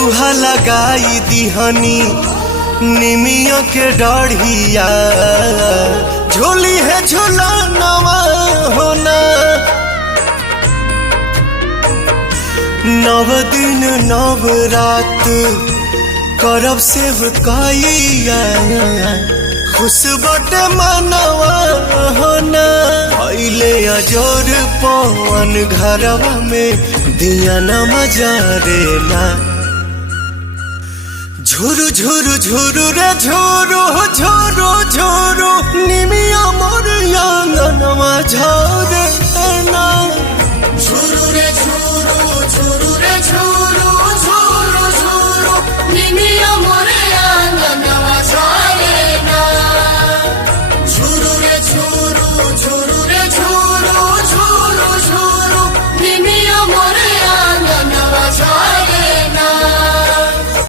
झुलुहा लगाई दिहनी निमिया के डढ़िया झोली है झुलनवा होना। नव दिन नव रात करब सेवकाइया खुश बटे मनवा होना। अइले अजोर पवन घरवा में दिया न मजारे ना। झुरु झुरु झुरु रे झुरु झुरु झुरु निमिया मोर आंगनवा झरे ना। झुरु रे झुरु झुरु रे झुरु